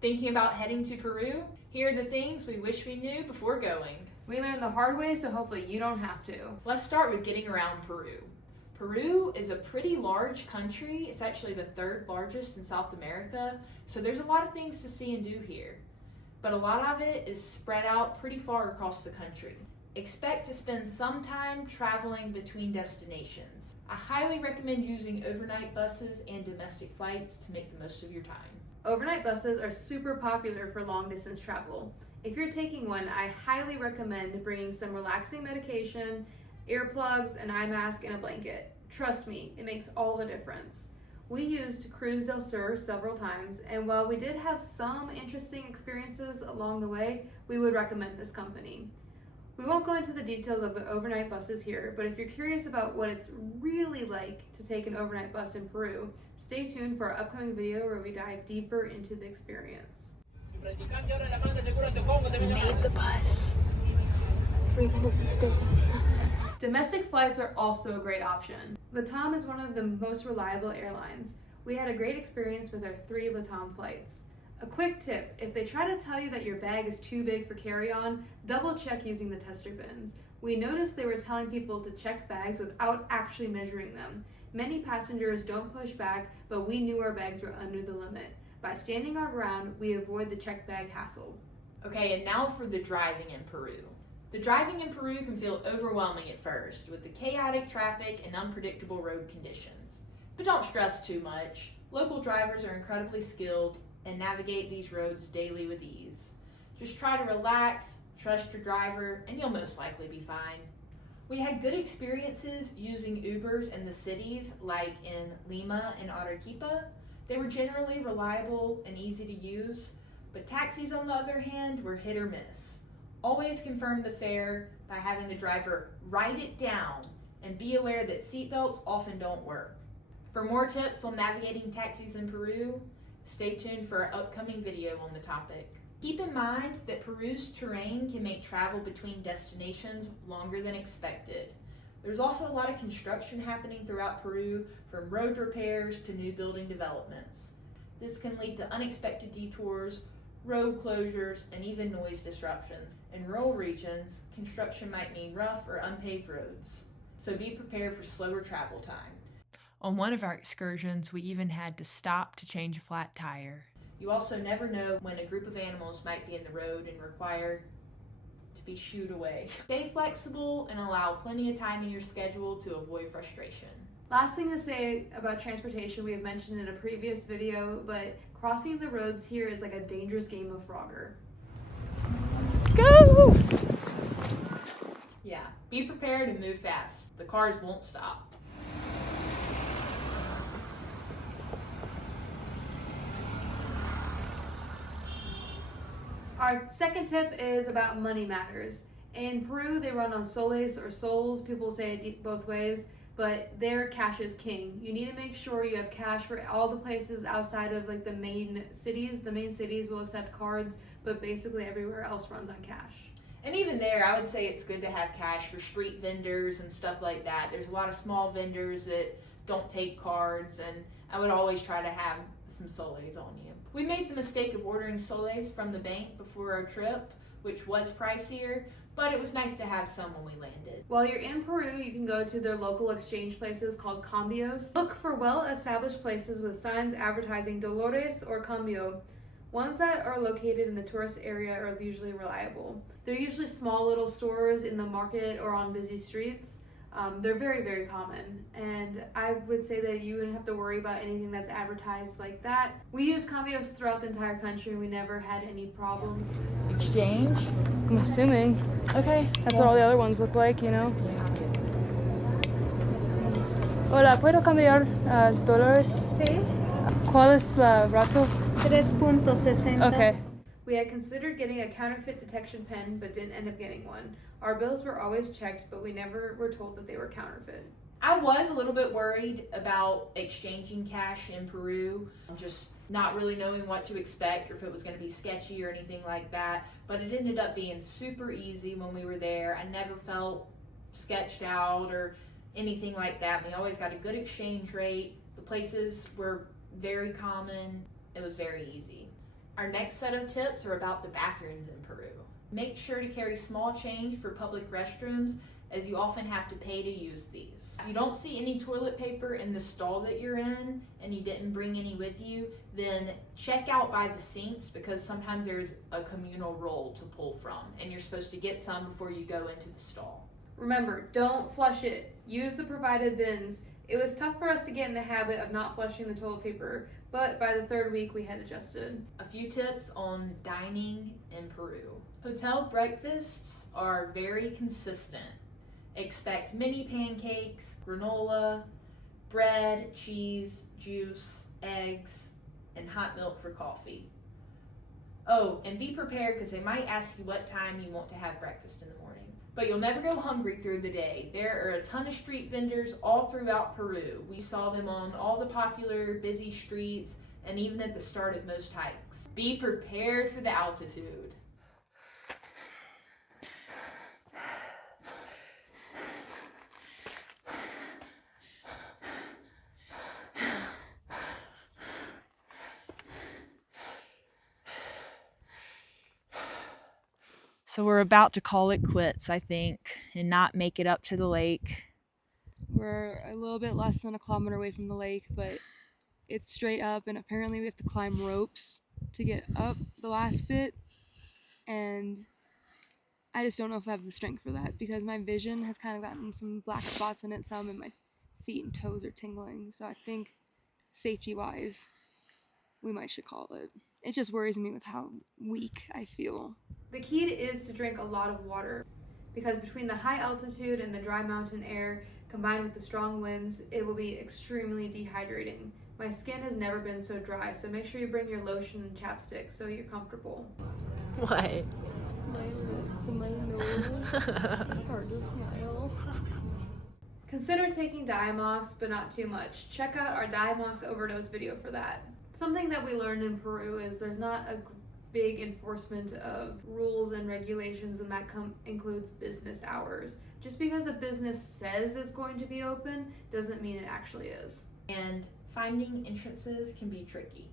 Thinking about heading to Peru? Here are the things we wish we knew before going. We learned the hard way, so hopefully you don't have to. Let's start with getting around Peru. Peru is a pretty large country. It's actually the third largest in South America, so there's a lot of things to see and do here. But a lot of it is spread out pretty far across the country. Expect to spend some time traveling between destinations. I highly recommend using overnight buses and domestic flights to make the most of your time. Overnight buses are super popular for long distance travel. If you're taking one, I highly recommend bringing some relaxing medication, earplugs, an eye mask, and a blanket. Trust me, it makes all the difference. We used Cruz del Sur several times, and while we did have some interesting experiences along the way, we would recommend this company. We won't go into the details of the overnight buses here, but if you're curious about what it's really like to take an overnight bus in Peru, stay tuned for our upcoming video where we dive deeper into the experience. We made the bus. 3 minutes to spare. Domestic flights are also a great option. LATAM is one of the most reliable airlines. We had a great experience with our 3 LATAM flights. A quick tip, if they try to tell you that your bag is too big for carry-on, double check using the tester bins. We noticed they were telling people to check bags without actually measuring them. Many passengers don't push back, but we knew our bags were under the limit. By standing our ground, we avoid the check bag hassle. Okay, and now for the driving in Peru. The driving in Peru can feel overwhelming at first with the chaotic traffic and unpredictable road conditions. But don't stress too much. Local drivers are incredibly skilled and navigate these roads daily with ease. Just try to relax, trust your driver, and you'll most likely be fine. We had good experiences using Ubers in the cities like in Lima and Arequipa. They were generally reliable and easy to use, but taxis on the other hand were hit or miss. Always confirm the fare by having the driver write it down and be aware that seatbelts often don't work. For more tips on navigating taxis in Peru, stay tuned for our upcoming video on the topic. Keep in mind that Peru's terrain can make travel between destinations longer than expected. There's also a lot of construction happening throughout Peru, from road repairs to new building developments. This can lead to unexpected detours, road closures, and even noise disruptions. In rural regions, construction might mean rough or unpaved roads, so be prepared for slower travel time. On one of our excursions, we even had to stop to change a flat tire. You also never know when a group of animals might be in the road and require to be shooed away. Stay flexible and allow plenty of time in your schedule to avoid frustration. Last thing to say about transportation, we have mentioned in a previous video, but crossing the roads here is like a dangerous game of Frogger. Go! Yeah, be prepared and move fast. The cars won't stop. Our second tip is about money matters. In Peru, they run on soles or soles. People say it both ways, but their cash is king. You need to make sure you have cash for all the places outside of like the main cities. The main cities will accept cards, but basically everywhere else runs on cash. And even there, I would say it's good to have cash for street vendors and stuff like that. There's a lot of small vendors that don't take cards, and I would always try to have some soles on you. We made the mistake of ordering soles from the bank before our trip, which was pricier, but it was nice to have some when we landed. While you're in Peru, you can go to their local exchange places called cambios. Look for well-established places with signs advertising Dolores or Cambio. Ones that are located in the tourist area are usually reliable. They're usually small little stores in the market or on busy streets. They're very, very common, and I would say that you wouldn't have to worry about anything that's advertised like that. We use cambios throughout the entire country and we never had any problems. Exchange? I'm assuming. Okay. That's what all the other ones look like, you know? Hola, ¿puedo cambiar dólares? Sí, ¿Cuál es la rato? 3.60. Okay. We had considered getting a counterfeit detection pen, but didn't end up getting one. Our bills were always checked, but we never were told that they were counterfeit. I was a little bit worried about exchanging cash in Peru, just not really knowing what to expect or if it was going to be sketchy or anything like that, but it ended up being super easy when we were there. I never felt sketched out or anything like that. We always got a good exchange rate. The places were very common. It was very easy. Our next set of tips are about the bathrooms in Peru. Make sure to carry small change for public restrooms, as you often have to pay to use these. If you don't see any toilet paper in the stall that you're in and you didn't bring any with you, then check out by the sinks, because sometimes there's a communal roll to pull from and you're supposed to get some before you go into the stall. Remember, don't flush it. Use the provided bins. It was tough for us to get in the habit of not flushing the toilet paper, but by the 3rd week we had adjusted. A few tips on dining in Peru. Hotel breakfasts are very consistent. Expect mini pancakes, granola, bread, cheese, juice, eggs, and hot milk for coffee. Oh, and be prepared, because they might ask you what time you want to have breakfast in the morning. But you'll never go hungry through the day. There are a ton of street vendors all throughout Peru. We saw them on all the popular busy streets and even at the start of most hikes. Be prepared for the altitude. So we're about to call it quits, I think, and not make it up to the lake. We're a little bit less than a kilometer away from the lake, but it's straight up, and apparently we have to climb ropes to get up the last bit, and I just don't know if I have the strength for that, because my vision has kind of gotten some black spots in it, some, and my feet and toes are tingling, so I think safety-wise, we might should call it. It just worries me with how weak I feel. The key is to drink a lot of water, because between the high altitude and the dry mountain air combined with the strong winds, it will be extremely dehydrating. My skin has never been so dry, so make sure you bring your lotion and chapstick so you're comfortable. What? My lips and my nose. It's hard to smile. Consider taking Diamox, but not too much. Check out our Diamox overdose video for that. Something that we learned in Peru is there's not a big enforcement of rules and regulations, and that includes business hours. Just because a business says it's going to be open doesn't mean it actually is. And finding entrances can be tricky,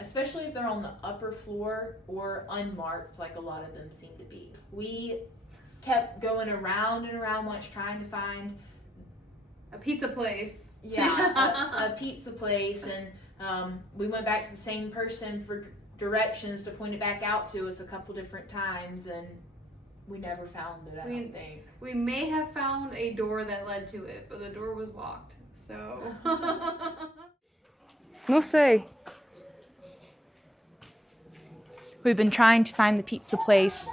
especially if they're on the upper floor or unmarked, like a lot of them seem to be. We kept going around and around once trying to find A pizza place. a pizza place, and we went back to the same person for directions to point it back out to us a couple different times, and we never found it, I don't think. We may have found a door that led to it, but the door was locked, so. No say. We've been trying to find the pizza place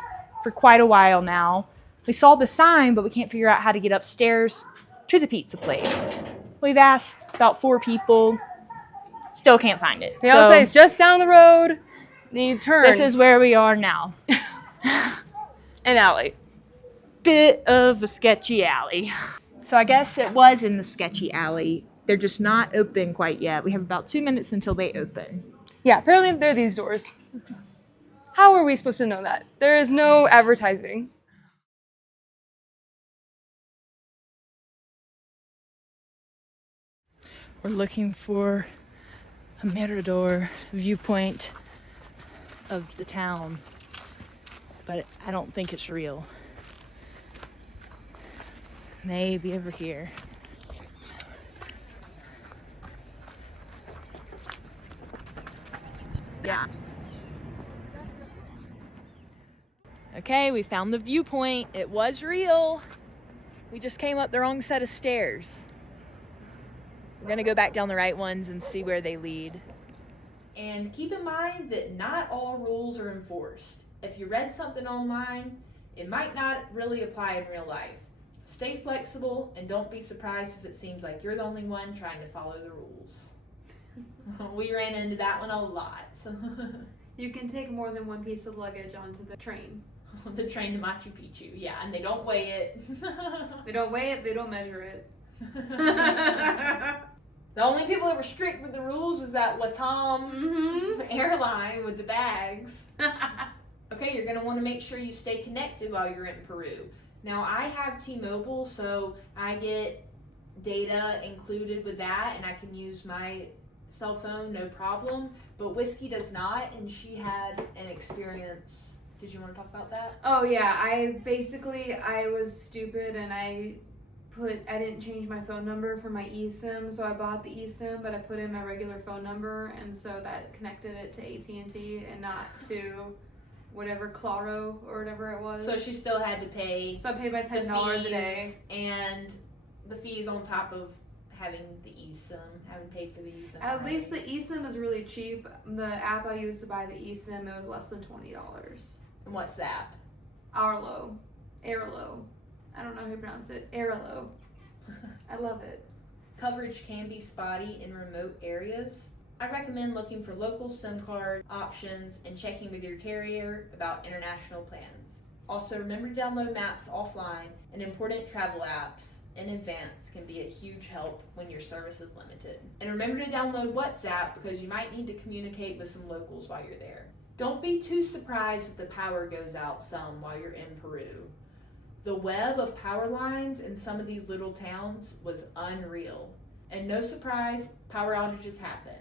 for quite a while now. We saw the sign, but we can't figure out how to get upstairs to the pizza place. We've asked about 4 people, still can't find it. They all say it's just down the road. You turn. This is where we are now. An alley. Bit of a sketchy alley. So I guess it was in the sketchy alley. They're just not open quite yet. We have about 2 minutes until they open. Yeah, apparently there are these doors. How are we supposed to know that? There is no advertising. We're looking for a mirador viewpoint of the town, but I don't think it's real. Maybe over here. Yeah. Okay, we found the viewpoint. It was real. We just came up the wrong set of stairs. We're gonna go back down the right ones and see where they lead. And keep in mind that not all rules are enforced. If you read something online, it might not really apply in real life. Stay flexible and don't be surprised if it seems like you're the only one trying to follow the rules. We ran into that one a lot. You can take more than one piece of luggage onto the train. The train to Machu Picchu, yeah, and they don't weigh it. They don't weigh it, they don't measure it. The only people that were strict with the rules was that Latam airline with the bags. Okay, you're gonna wanna make sure you stay connected while you're in Peru. Now I have T-Mobile, so I get data included with that and I can use my cell phone, no problem. but whiskey does not, and she had an experience. Did you want to talk about that? Oh yeah, I was stupid and I didn't change my phone number for my eSIM, so I bought the eSIM, but I put in my regular phone number, and so that connected it to AT&T and not to whatever Claro or whatever it was. So she still had to pay. So I paid my $10 a day. And the fees on top of having the eSIM, having paid for the eSIM. At least the eSIM is really cheap. The app I used to buy the eSIM, it was less than $20. And what's the app? Arlo. I don't know how to pronounce it. Arlo. I love it. Coverage can be spotty in remote areas. I recommend looking for local SIM card options and checking with your carrier about international plans. Also, remember to download maps offline, and important travel apps in advance can be a huge help when your service is limited. And remember to download WhatsApp because you might need to communicate with some locals while you're there. Don't be too surprised if the power goes out some while you're in Peru. The web of power lines in some of these little towns was unreal. And no surprise, power outages happen.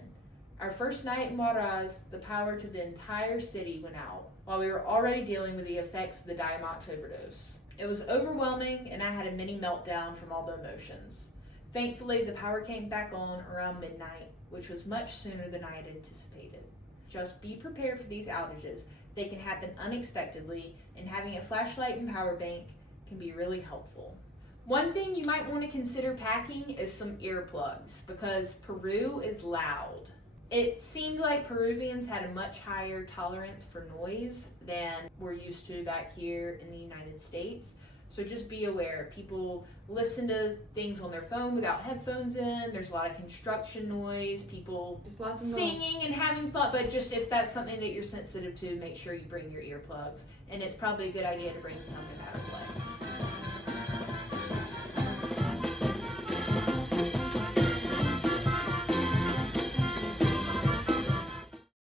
Our first night in Huaraz, the power to the entire city went out while we were already dealing with the effects of the Diamox overdose. It was overwhelming, and I had a mini meltdown from all the emotions. Thankfully, the power came back on around midnight, which was much sooner than I had anticipated. Just be prepared for these outages. They can happen unexpectedly, and having a flashlight and power bank can be really helpful. One thing you might want to consider packing is some earplugs, because Peru is loud. It seemed like Peruvians had a much higher tolerance for noise than we're used to back here in the United States. So just be aware. People listen to things on their phone without headphones in. There's a lot of construction noise, people Just lots of singing noise. and having fun. But just if that's something that you're sensitive to, make sure you bring your earplugs. And it's probably a good idea to bring some no matter what.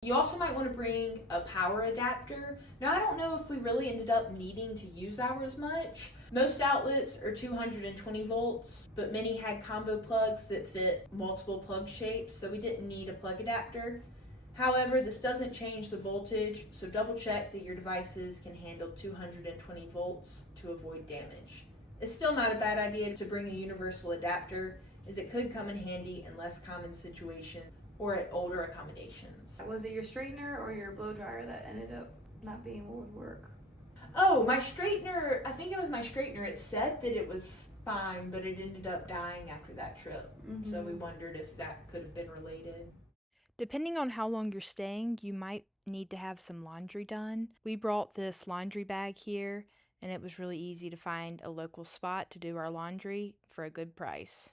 You also might want to bring a power adapter. Now, I don't know if we really ended up needing to use ours much. Most outlets are 220 volts, but many had combo plugs that fit multiple plug shapes, so we didn't need a plug adapter. However, this doesn't change the voltage, so double check that your devices can handle 220 volts to avoid damage. It's still not a bad idea to bring a universal adapter, as it could come in handy in less common situations or at older accommodations. Was it your straightener or your blow dryer that ended up not being able to work? Oh, my straightener, I think it was my straightener. It said that it was fine, but it ended up dying after that trip. Mm-hmm. So we wondered if that could have been related. Depending on how long you're staying, you might need to have some laundry done. We brought this laundry bag here, and it was really easy to find a local spot to do our laundry for a good price.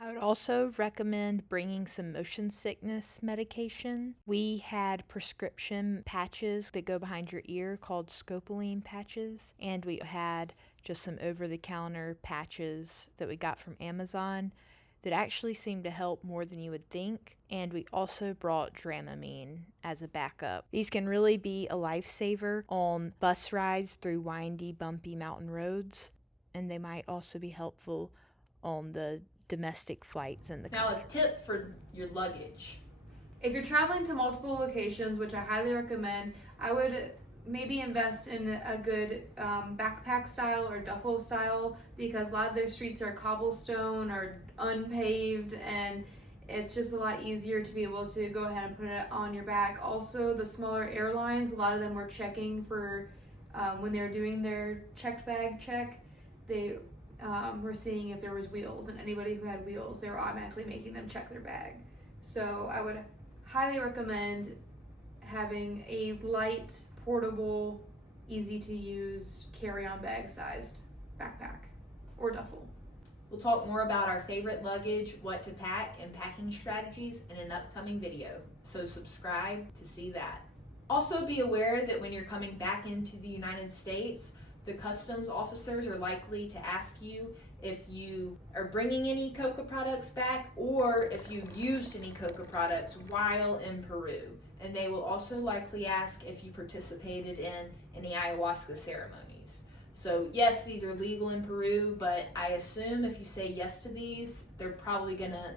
I would also recommend bringing some motion sickness medication. We had prescription patches that go behind your ear called scopolamine patches, and we had just some over-the-counter patches that we got from Amazon that actually seemed to help more than you would think. And we also brought Dramamine as a backup. These can really be a lifesaver on bus rides through windy, bumpy mountain roads, and they might also be helpful on the domestic flights in the country. Now, a tip for your luggage. If you're traveling to multiple locations, which I highly recommend, I would maybe invest in a good backpack style or duffel style, because a lot of their streets are cobblestone or unpaved, and it's just a lot easier to be able to go ahead and put it on your back. Also, the smaller airlines, a lot of them were checking for when they were doing their checked bag check, they were seeing if there was wheels, and anybody who had wheels, they were automatically making them check their bag. So I would highly recommend having a light, portable, easy to use, carry-on bag sized backpack or duffel. We'll talk more about our favorite luggage, what to pack, and packing strategies in an upcoming video, so subscribe to see that. Also be aware that when you're coming back into the United States, the customs officers are likely to ask you if you are bringing any coca products back or if you used any coca products while in Peru. And they will also likely ask if you participated in any ayahuasca ceremonies. So yes, these are legal in Peru, but I assume if you say yes to these, they're probably gonna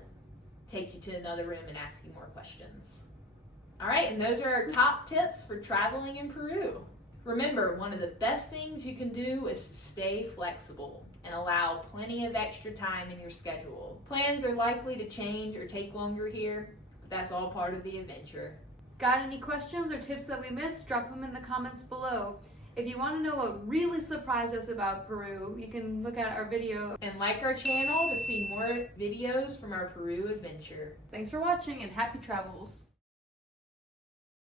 take you to another room and ask you more questions. All right, and those are our top tips for traveling in Peru. Remember, one of the best things you can do is to stay flexible and allow plenty of extra time in your schedule. Plans are likely to change or take longer here, but that's all part of the adventure. Got any questions or tips that we missed? Drop them in the comments below. If you want to know what really surprised us about Peru, you can look at our video. And like our channel to see more videos from our Peru adventure. Thanks for watching and happy travels.